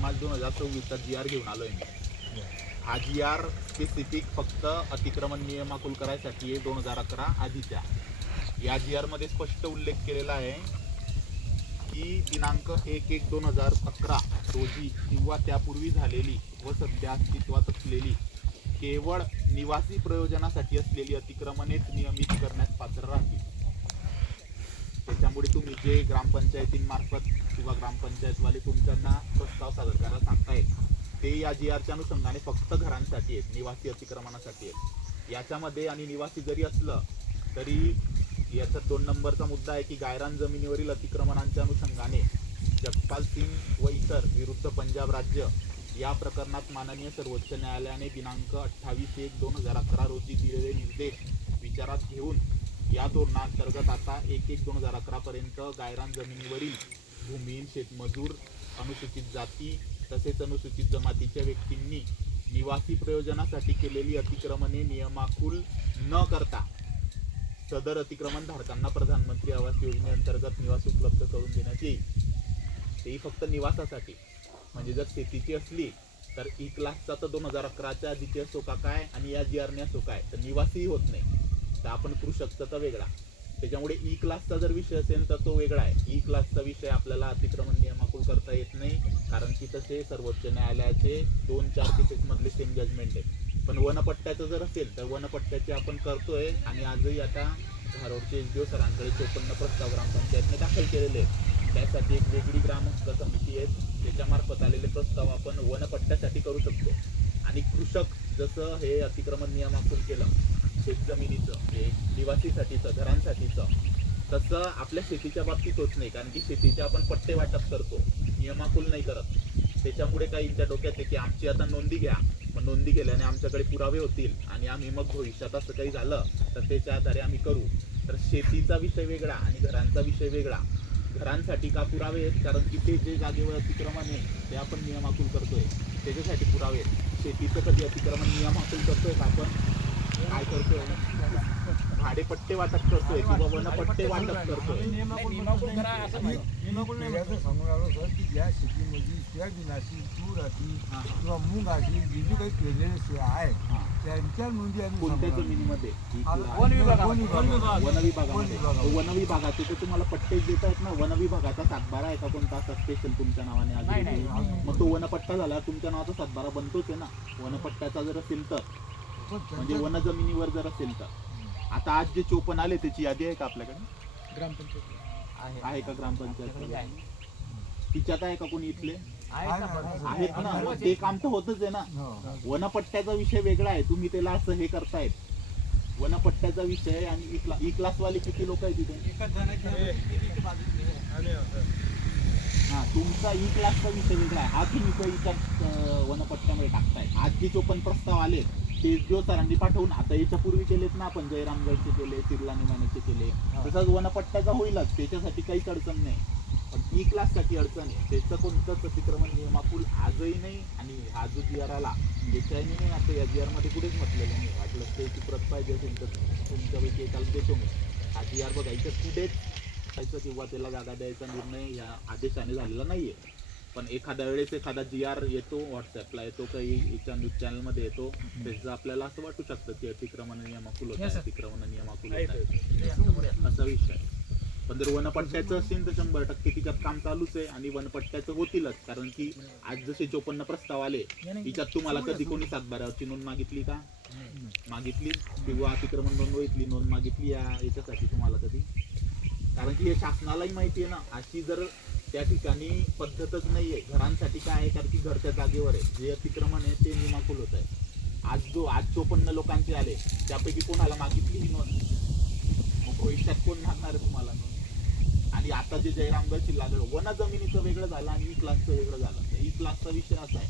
March 2024चा GR घेऊन आलोय मी. हा GR स्पेसिफिक फक्त अतिक्रमण नियमाकुल करायसाठी आहे 2011 आधीच्या. या GR मध्ये स्पष्ट उल्लेख केलेला आहे की दिनांक 1/1/2011 रोजी किंवा त्यापूर्वी झालेली व सध्या अस्तित्वात असलेली केवळ निवासी प्रयोजनासाठी असलेली अतिक्रमणेच नियमित करण्यास पात्र राहतील. त्याच्यामुळे तुम्ही जे ग्रामपंचायतींमार्फत किंवा ग्रामपंचायतवाले तुमच्यांना प्रस्ताव सादर करायला सांगतायत ते या GRच्या अनुषंगाने फक्त घरांसाठी आहेत, निवासी अतिक्रमणासाठी आहेत. याच्यामध्ये आणि निवासी जरी असलं तरी याचा 2 नंबरचा मुद्दा आहे की गायरान जमिनीवरील अतिक्रमणांच्या अनुषंगाने जगपाल सिंग व इतर विरुद्ध पंजाब राज्य या प्रकरणात माननीय सर्वोच्च न्यायालयाने दिनांक 28/1/2011 रोजी दिलेले निर्देश विचारात घेऊन या धोरणांतर्गत आता 1/1/2011 पर्यंत गायरान जमिनीवरील भूमिहीन, शेतमजूर, अनुसूचित जाती तसेच अनुसूचित जमातीच्या व्यक्तींनी निवासी प्रयोजनासाठी केलेली अतिक्रमणे नियमाकुल न करता सदर अतिक्रमण धारकांना प्रधानमंत्री आवास योजनेअंतर्गत निवास उपलब्ध करून देण्यात येईल. तेही फक्त निवासासाठी. म्हणजे जर शेतीची असली तर ई क्लासचा तर 2011च्या आधीची असो का काय आणि या GRने असो काय तर निवासीही होत नाही. तर आपण करू शकतो तर वेगळा. त्याच्यामुळे ई क्लासचा जर विषय असेल तर तो वेगळा आहे. ई क्लासचा विषय आपल्याला अतिक्रमण नियमाकुल करता येत नाही कारण की तसे सर्वोच्च न्यायालयाचे 2-4 केसेसमधले सेम जजमेंट आहे. पण वनपट्ट्याचं जर असेल तर वनपट्ट्याचे आपण करतोय आणि आजही आता धारोडचे SDO सरांकडे 54 प्रस्ताव ग्रामपंचायतने दाखल केलेले आहेत. त्यासाठी एक वेगळी ग्रामस्थ समिती आहे, त्याच्यामार्फत आलेले प्रस्ताव आपण वनपट्ट्यासाठी करू शकतो. आणि कृषक जसं हे अतिक्रमण नियमाकुल केलं शेतजमिनीचं, हे निवासीसाठीचं, घरांसाठीचं, तसं आपल्या शेतीच्या बाबतीत होत नाही कारण की शेतीचे आपण पट्टे वाटप करतो, नियमाकुल नाही करत. त्याच्यामुळे काहींच्या डोक्यात आहे की आमची आता नोंदी घ्या, मग नोंदी केल्याने आमच्याकडे पुरावे होतील आणि आम्ही मग भविष्यात असं काही झालं तर त्याच्या आधारे आम्ही करू. तर शेतीचा विषय वेगळा आणि घरांचा विषय वेगळा. घरांसाठी का पुरावे आहेत कारण की ते जे जागेवर अतिक्रमण आहे ते आपण नियमाकुल करतोय, त्याच्यासाठी पुरावे आहेत. शेतीचं कधी अतिक्रमण नियमाकुल करतोय का आपण? काय करतोय? भाडेपट्टे वाटप करतोय किंवा वनपट्टे वाटप करतोय. सांगून आलो सर की ज्या शेतीमध्ये सोयाबीन असेल, तूर असेल किंवा मूग असेल, जे जे काही पेरलेले आहे त्यांच्या नोंदी आम्ही कोणत्या जमिनीमध्ये? वन विभागाचे तर तुम्हाला पट्टे देता येत ना. वनविभागाचा 7/12 आहे का कोणता असा स्पेशल तुमच्या नावाने आज? मग तो वनपट्टा झाला तुमच्या नावाचा 7/12 बनतोच आहे ना. वनपट्ट्याचा जर असेल तर म्हणजे वन जमिनीवर जर असेल तर. आता आज जे 54 आले त्याची यादी आहे का आपल्याकडे? ग्रामपंचायत आहे का ग्रामपंचायत? तिच्यात आहे का कोणी इथले? आहेत ना. मग ते काम तर होतच आहे ना. वनपट्ट्याचा विषय वेगळा आहे, तुम्ही त्याला असं हे करतायत. वनपट्ट्याचा विषय आणि ई क्लास वाले किती लोक आहेत तिथे? हा, तुमचा ई क्लासचा विषय वेगळा आहे. हा तुम्ही वनपट्ट्यामध्ये टाकताय. आज जे 54 प्रस्ताव आले ते SDO सरांनी पाठवून आता याच्यापूर्वी केलेत ना आपण, जयरामगडचे केले, चिरला निमाण्याचे केले, तसंच वनपट्ट्याचा होईलच. त्याच्यासाठी काहीच अडचण नाही. पण ई क्लाससाठी अडचण आहे. त्याचं कोणतंच अतिक्रमण नियमाकुल आजही नाही आणि हा जो GR आला याच्याने नाही. आता या GR मध्ये कुठेच म्हटलेलं नाही. वाटलं त्याची प्रत पाहिजे असेल तर तुमच्यापैकी एकाला देतो मी. हा GR बघायचं कुठेच जायचं किंवा त्याला जागा द्यायचा निर्णय या आदेशाने झालेला नाहीये. पण एखाद्या वेळेस एखादा GR येतो, व्हॉट्सअपला येतो, काही न्यूज चॅनलमध्ये येतो, त्याचं आपल्याला असं वाटू शकतं की अतिक्रमण नियमाकुल होत आहे, अतिक्रमण नियमाकुल होत आहे, असा विषय. पण जर वनपट्ट्याचं असेल तर 100% तिच्यात काम चालूच आहे आणि वनपट्ट्याचं होतीलच. कारण की आज जसे 54 प्रस्ताव आले तिच्यात तुम्हाला कधी कोणी 7/12ची नोंद मागितली का? मागितली? किंवा अतिक्रमण नोंद मागितली याच्यासाठी तुम्हाला कधी? कारण की हे शासनालाही माहिती आहे ना. अशी जर त्या ठिकाणी पद्धतच नाहीये. घरांसाठी काय आहे कारण की घरच्या जागेवर आहे, जे अतिक्रमण आहे ते नियमाकुल होत आहे. आज 54 लोकांचे आले त्यापैकी कोणाला मागितली ही नोंद? मग भविष्यात कोण मागणार आहे तुम्हाला नोंद? आणि आता जे जयरामगड, चिल्लागड वन जमिनीचं वेगळं झालं आणि ई क्लासचं वेगळं झालं. ई क्लासचा विषय असा आहे